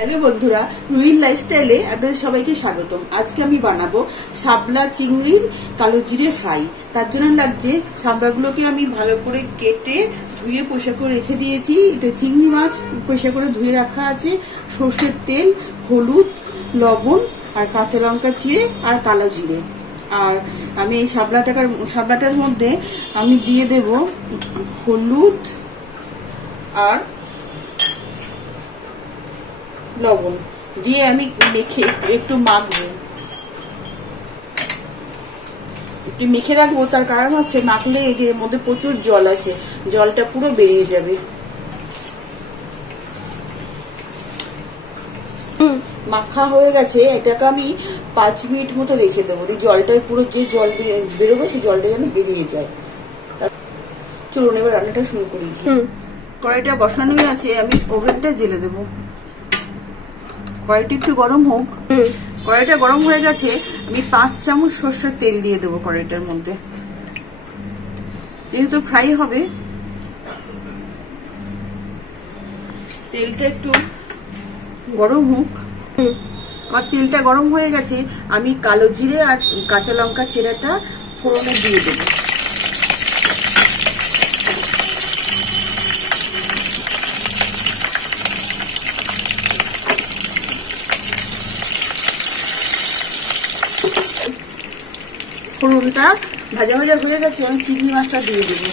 Hello বন্ধুরা, ruin লাইফস্টাইলে আপনাদের সবাইকে স্বাগতম। আজকে আমি বানাবো শাপলা চিংড়ির কালো জিরে ফ্রাই। তার জন্য লাগছে শাপলাগুলোকে আমি ভালো করে কেটে ধুয়ে পরিষ্কার করে রেখে দিয়েছি। এটা চিংড়ি মাছ পরিষ্কার করে ধুয়ে রাখা আছে। সর্ষের তেল, হলুদ, লবণ আর কাঁচা লঙ্কা চিড়ে আর কালো জিরে। আর আমি এই শাপলাটার মধ্যে আমি দিয়ে দেব হলুদ আর লবণ দিয়ে আমি মেখে একটু মাখবো, একটু মেখে রাখবো। তার কারণ হচ্ছে মাখলে এর মধ্যে প্রচুর জল আছে, জলটা পুরো বেরিয়ে যাবে। মাখা হয়ে গেছে, এটাকে আমি 5 মিনিট মতো রেখে দেবো। জলটা পুরো যে জল বেরোবে সেই জলটা যেন বেরিয়ে যায়। চলুন এবার রান্নাটা শুরু করি। কড়াইটা বসানোই আছে, আমি ওভেনটা জ্বেলে দেবো। কড়াইটা একটু গরম হোক। কড়াইটা গরম হয়ে গেছে, আমি 5 চামচ সরষের তেল দিয়ে দেবো কড়াইটার মধ্যে। যেহেতু ফ্রাই হবে, তেলটা একটু গরম হোক। আমার তেলটা গরম হয়ে গেছে, আমি কালো জিরে আর কাঁচা লঙ্কা চেরাটা ফোড়নে দিয়ে দেবো। ফোড়নটা ভাজা ভাজা হয়ে গেছে, আমি চিংড়ি মাছটা দিয়ে দেবো।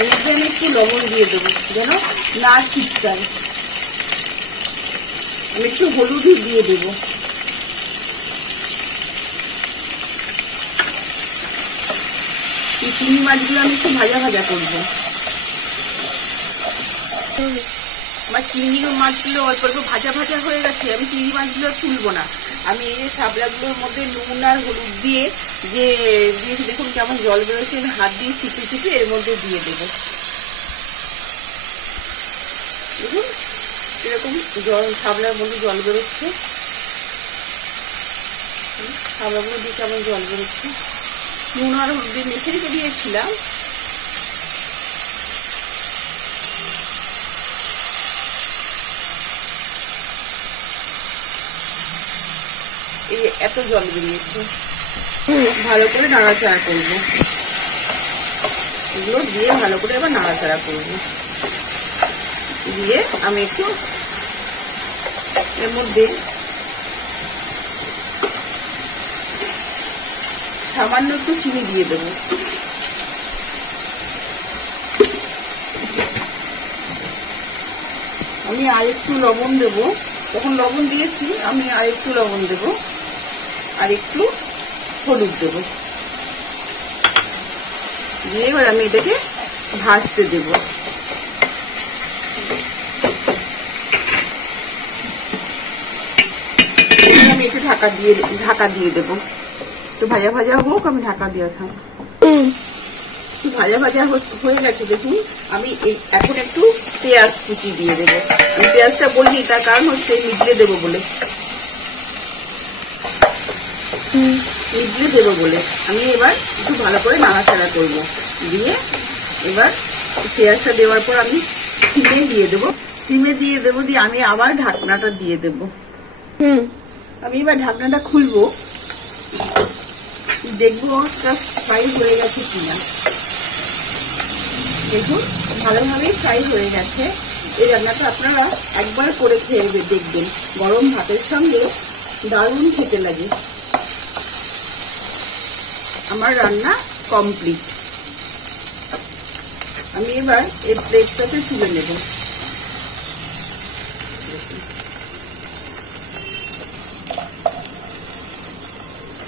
এর মধ্যে আমি একটু লবণ দিয়ে দেবো যেন না ছিটকায়। আমি একটু হলুদ দিয়ে দেবো। এই চিংড়ি মাছগুলো আমি একটু ভাজা ভাজা করবো। আমার চিংড়ি মাছগুলো অল্প অল্প ভাজা ভাজা হয়ে গেছে, আমি চিংড়ি মাছগুলো তুলবো না। আমি এই যে শাপলাগুলোর মধ্যে নুন আর হলুদ দিয়ে যে দিয়েছি, দেখুন কেমন জল বেরোচ্ছে, আমি হাত দিয়ে চিপে চিপে এর মধ্যে দিয়ে দেবো। দেখুন এরকম জল শাপলার মধ্যে জল বেরোচ্ছে, শাপলাগুলো দিয়ে কেমন জল বেরোচ্ছে। নুন আর হলুদ দিয়ে মেখে রেখে দিয়েছিলাম। এত জল বেরিয়েছে, ভালো করে নাড়াচাড়া করবো। এগুলো দিয়ে ভালো করে আবার নাড়াচাড়া করবো। দিয়ে আমি একটু এর মধ্যে সামান্য একটু চিনি দিয়ে দেবো। আমি আর একটু লবণ দেবো, তখন লবণ দিয়েছি, আমি আর একটু লবণ দেবো আর একটু হলুদ দেবো। দিয়ে এবার আমি এটাকে ভাজতে দেব। আমি একটু ঢাকা দিয়ে দেবো। তো ভাজা ভাজা হোক, আমি ঢাকা দিয়ে থাক। ভাজা ভাজা হয়ে গেছে, দেখুন আমি এখন একটু পেঁয়াজ কুচি দিয়ে দেবো। আমি পেঁয়াজটা বলিনি, তার কারণ হচ্ছে মিডলে দেবো বলে। আমি এবার একটু ভালো করে নাড়াচাড়া করবো। দিয়ে এবার পেঁয়াজটা দেওয়ার পর আমি সিমে দিয়ে দেবো। দিয়ে আমি আবার ঢাকনাটা দিয়ে দেবো। আমি এবার ঢাকনাটা খুলবো, দেখবো ফ্রাই হয়ে গেছে কিনা। দেখুন ভালোভাবে ফ্রাই হয়ে গেছে। এই রান্নাটা আপনারা একবার করে খেয়ে দেখবেন, গরম ভাতের সঙ্গে দারুণ খেতে লাগে। আমার রান্না কমপ্লিট। আমি এবার এই প্লেটটাতে তুলে নেব।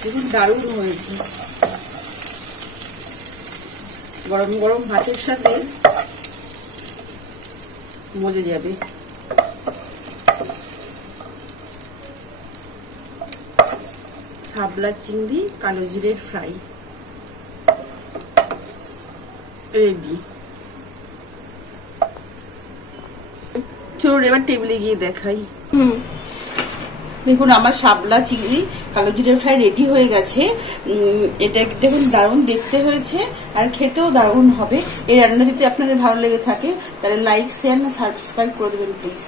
দেখুন দারুণ হয়েছে, গরম গরম ভাতের সাথে মজে যাবে। শাপলা চিংড়ি কালো জিরের ফ্রাই রেডি। চলুন এবার টেবিলে গিয়ে দেখাই। দেখুন আমার শাপলা চিংড়ি কালো জিরে ফ্রাই রেডি হয়ে গেছে। এটা দেখুন দারুণ দেখতে হয়েছে আর খেতেও দারুণ হবে। এই রান্না যদি আপনাদের ভালো লেগে থাকে তাহলে লাইক শেয়ার না সাবস্ক্রাইব করে দেবেন প্লিজ।